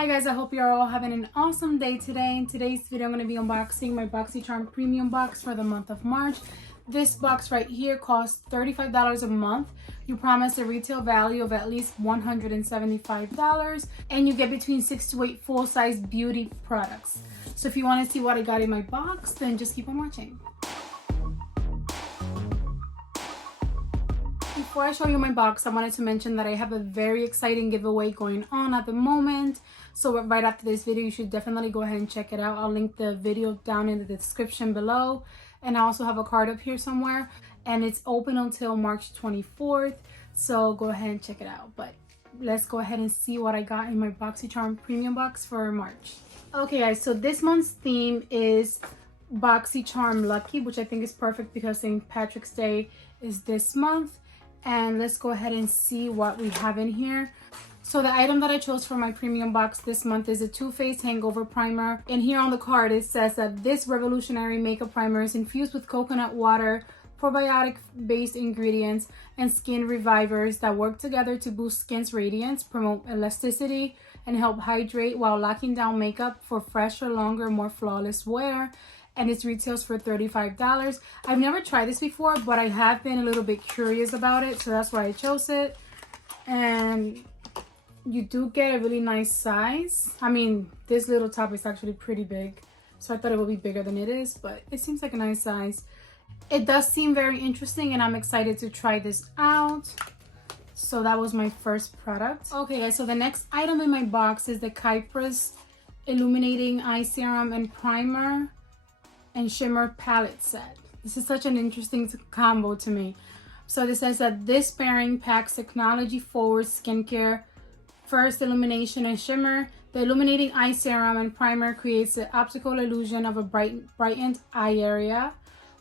Hi guys, I hope you're all having an awesome day today. In today's video, I'm going to be unboxing my Boxycharm premium box for the month of March. This box right here costs $35 a month. You promise a retail value of at least $175, and you get between 6 to 8 full-size beauty products. So if you want to see what I got in my box, then just keep on watching. Before I show you my box, I wanted to mention that I have a very exciting giveaway going on at the moment. So right after this video, you should definitely go ahead and check it out. I'll link the video down in the description below. And I also have a card up here somewhere. And it's open until March 24th. So go ahead and check it out. But let's go ahead and see what I got in my Boxycharm premium box for March. Okay guys, so this month's theme is Boxycharm Lucky, which I think is perfect because St. Patrick's Day is this month. And let's go ahead and see what we have in here. So the item that I chose for my premium box this month is a Too Faced Hangover Primer. And here on the card it says that this revolutionary makeup primer is infused with coconut water, probiotic-based ingredients, and skin revivers that work together to boost skin's radiance, promote elasticity, and help hydrate while locking down makeup for fresher, longer, more flawless wear. And it retails for $35. I've never tried this before, but I have been a little bit curious about it, so that's why I chose it. And you do get a really nice size. I mean, this little top is actually pretty big, so I thought it would be bigger than it is, but it seems like a nice size. It does seem very interesting, and I'm excited to try this out. So that was my first product. Okay guys, so the next item in my box is the Cypress Illuminating Eye Serum and Primer and Shimmer palette set. This is such an interesting combo to me. So this says that this pairing packs technology forward skincare, first illumination and shimmer. The illuminating eye serum and primer creates the optical illusion of a brightened eye area,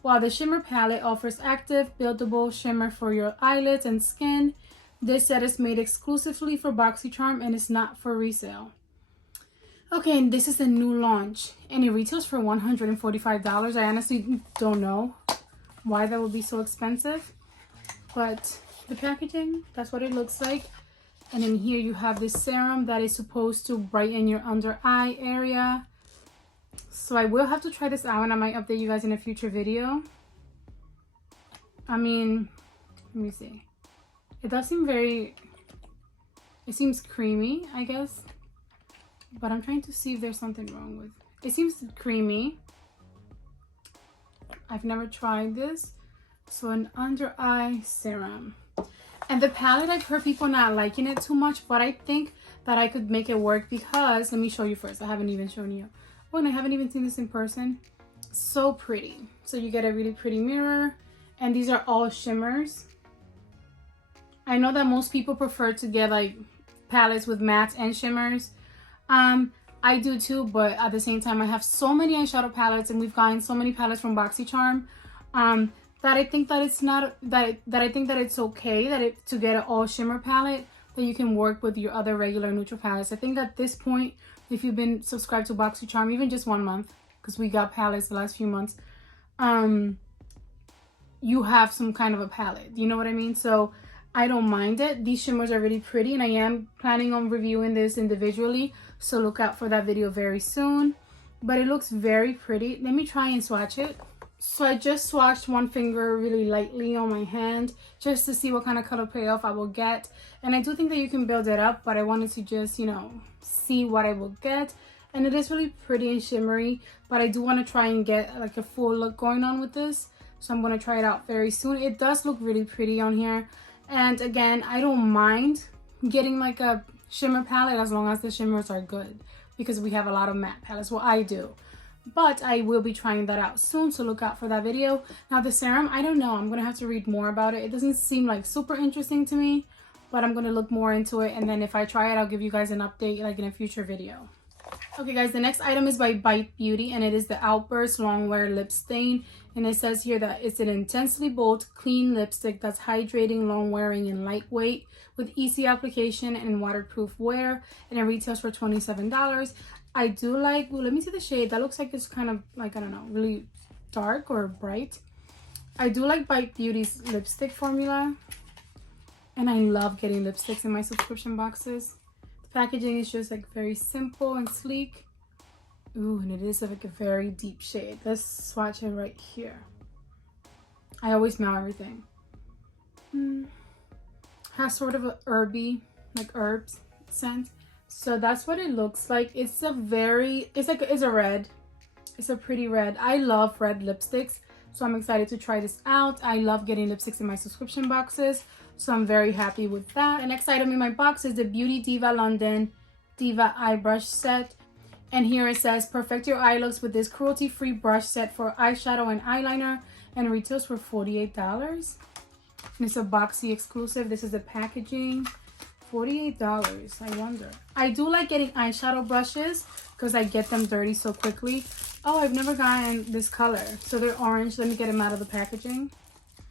while the shimmer palette offers active buildable shimmer for your eyelids and skin. This set is made exclusively for Boxycharm and is not for resale. Okay, and this is the new launch, and it retails for $145. I honestly don't know why that would be so expensive, but the packaging, that's what it looks like. And in here you have this serum that is supposed to brighten your under eye area. So I will have to try this out, and I might update you guys in a future video. I mean, let me see. It does seem it seems creamy, I guess. But I'm trying to see if there's something wrong with it. It seems creamy. I've never tried this. So an under eye serum. And the palette, I've heard people not liking it too much, but I think that I could make it work because, let me show you first. I haven't even shown you. Oh, and I haven't even seen this in person. So pretty. So you get a really pretty mirror, and these are all shimmers. I know that most people prefer to get like palettes with mattes and shimmers. I do too, but at the same time I have so many eyeshadow palettes, and we've gotten so many palettes from Boxycharm that I think that it's not I think that it's okay to get an all shimmer palette that you can work with your other regular neutral palettes. I think at this point, if you've been subscribed to Boxycharm even just 1 month, because we got palettes the last few months, you have some kind of a palette, you know what I mean? So I don't mind it. These shimmers are really pretty, and I am planning on reviewing this individually, so look out for that video very soon. But it looks very pretty. Let me try and swatch it. So I just swatched one finger really lightly on my hand just to see what kind of color payoff I will get. And I do think that you can build it up, but I wanted to just, you know, see what I will get. And it is really pretty and shimmery, but I do want to try and get like a full look going on with this. So I'm going to try it out very soon. It does look really pretty on here. And again, I don't mind getting like a shimmer palette as long as the shimmers are good, because we have a lot of matte palettes. Well, I do. But I will be trying that out soon, so look out for that video. Now the serum, I don't know. I'm going to have to read more about it. It doesn't seem like super interesting to me, but I'm going to look more into it. And then if I try it, I'll give you guys an update like in a future video. Okay guys, the next item is by Bite Beauty, and it is the Outburst Long Wear Lip Stain. And it says here that it's an intensely bold, clean lipstick that's hydrating, long wearing, and lightweight with easy application and waterproof wear. And it retails for $27. I do like, well, let me see the shade. That looks like it's kind of like, I don't know, really dark or bright. I do like Bite Beauty's lipstick formula. And I love getting lipsticks in my subscription boxes. Packaging is just like very simple and sleek. Ooh, and it is like a very deep shade. Let's swatch it right here. I always smell everything. Has sort of a herby, like herbs scent. So that's what it looks like. It's a red. It's a pretty red. I love red lipsticks, so I'm excited to try this out. I love getting lipsticks in my subscription boxes, so I'm very happy with that. The next item in my box is the Beauty Diva London Diva Eye Brush Set. And here it says, perfect your eye looks with this cruelty-free brush set for eyeshadow and eyeliner, and retails for $48. And it's a Boxy exclusive. This is the packaging. $48. I wonder. I do like getting eyeshadow brushes because I get them dirty so quickly. Oh, I've never gotten this color. So they're orange. Let me get them out of the packaging.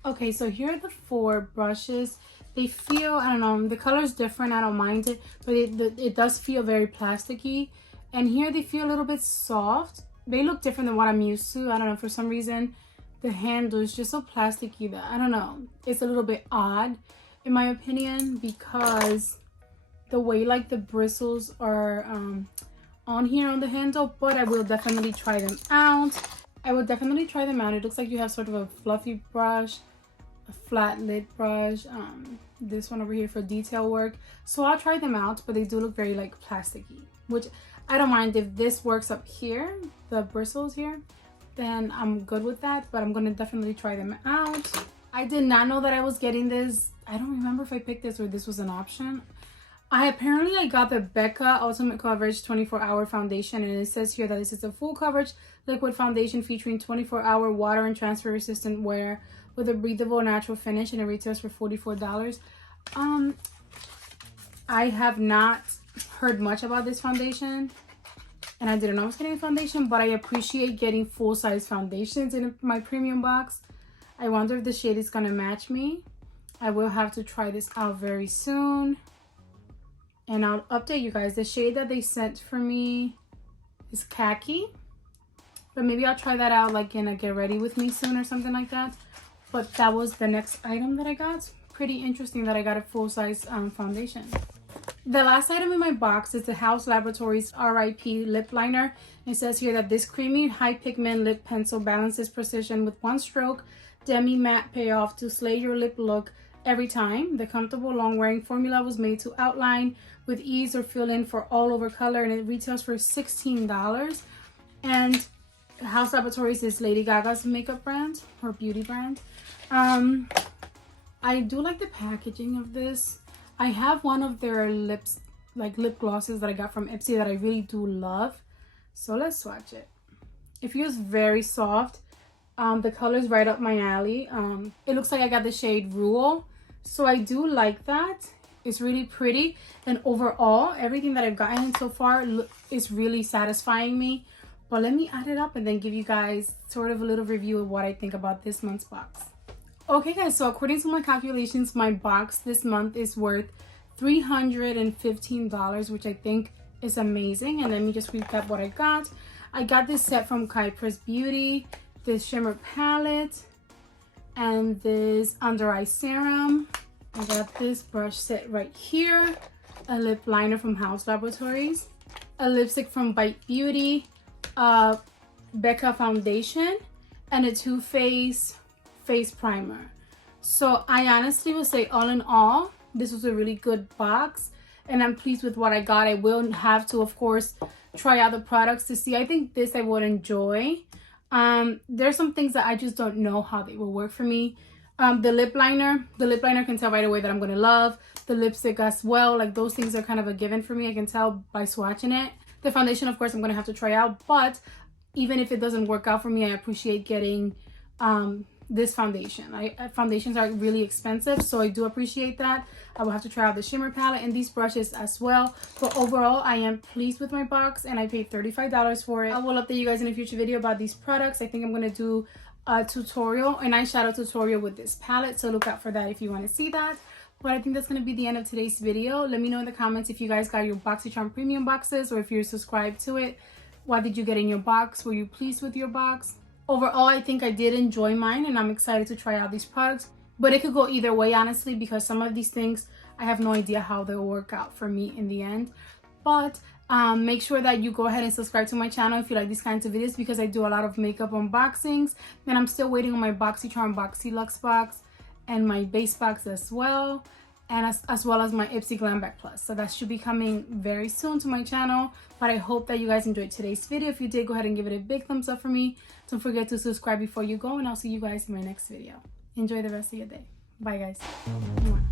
Okay, so here are the 4 brushes. They feel, I don't know, the color is different. I don't mind it, but it does feel very plasticky. And here they feel a little bit soft. They look different than what I'm used to. I don't know, for some reason the handle is just so plasticky that, I don't know, it's a little bit odd in my opinion, because the way like the bristles are on here on the handle. But I will definitely try them out. It looks like you have sort of a fluffy brush, a flat lid brush, this one over here for detail work. So I'll try them out, but they do look very like plasticky, which I don't mind. If this works up here, the bristles here, then I'm good with that. But I'm gonna definitely try them out. I did not know that I was getting this. I don't remember if I picked this or this was an option. I got the Becca Ultimate Coverage 24-Hour Foundation, and it says here that this is a full coverage liquid foundation featuring 24-hour water and transfer resistant wear with a breathable natural finish, and it retails for $44. I have not heard much about this foundation, and I didn't know I was getting a foundation, but I appreciate getting full-size foundations in my premium box. I wonder if the shade is gonna match me. I will have to try this out very soon, and I'll update you guys. The shade that they sent for me is khaki, but maybe I'll try that out like in a get ready with me soon or something like that. But that was the next item that I got. Pretty interesting that I got a full-size foundation. The last item in my box is the House Laboratories RIP lip liner. It says here that this creamy high pigment lip pencil balances precision with one stroke demi matte payoff to slay your lip look every time. The comfortable long wearing formula was made to outline with ease or fill in for all over color, and it retails for $16. And House Laboratories is Lady Gaga's makeup brand or beauty brand. I do like the packaging of this. I have one of their lip glosses that I got from Ipsy that I really do love. So let's swatch it. It feels very soft. The color is right up my alley. It looks like I got the shade Rule, so I do like that. It's really pretty, and overall everything that I've gotten so far is really satisfying me. But let me add it up and then give you guys sort of a little review of what I think about this month's box. Okay guys, so according to my calculations, my box this month is worth $315, which I think is amazing. And let me just recap what I got. I got this set from Cypress Beauty, this shimmer palette, and this under eye serum. I got this brush set right here, a lip liner from House Laboratories, a lipstick from Bite Beauty, a Becca foundation, and a Too Faced face primer. So I honestly will say, all in all, this was a really good box, and I'm pleased with what I got. I will have to, of course, try out the products to see. I think this I would enjoy. There's some things that I just don't know how they will work for me. The lip liner can tell right away that I'm gonna love. The lipstick as well, like those things are kind of a given for me. I can tell by swatching it. The foundation, of course, I'm gonna have to try out, but even if it doesn't work out for me, I appreciate getting this foundation. Foundations are really expensive, so I do appreciate that. I will have to try out the shimmer palette and these brushes as well. But overall, I am pleased with my box, and I paid $35 for it. I will update you guys in a future video about these products. I think I'm gonna do a tutorial, an eyeshadow tutorial with this palette, so look out for that if you want to see that. But I think that's going to be the end of today's video. Let me know in the comments if you guys got your Boxycharm premium boxes, or if you're subscribed to it. What did you get in your box? Were you pleased with your box? Overall, I think I did enjoy mine, and I'm excited to try out these products. But it could go either way, honestly, because some of these things I have no idea how they'll work out for me in the end. But make sure that you go ahead and subscribe to my channel if you like these kinds of videos, because I do a lot of makeup unboxings. And I'm still waiting on my Boxycharm Boxy Luxe box and my base box as well, and as well as my Ipsy Glam Bag Plus. So that should be coming very soon to my channel. But I hope that you guys enjoyed today's video. If you did, go ahead and give it a big thumbs up for me. Don't forget to subscribe before you go, and I'll see you guys in my next video. Enjoy the rest of your day. Bye guys. Mwah.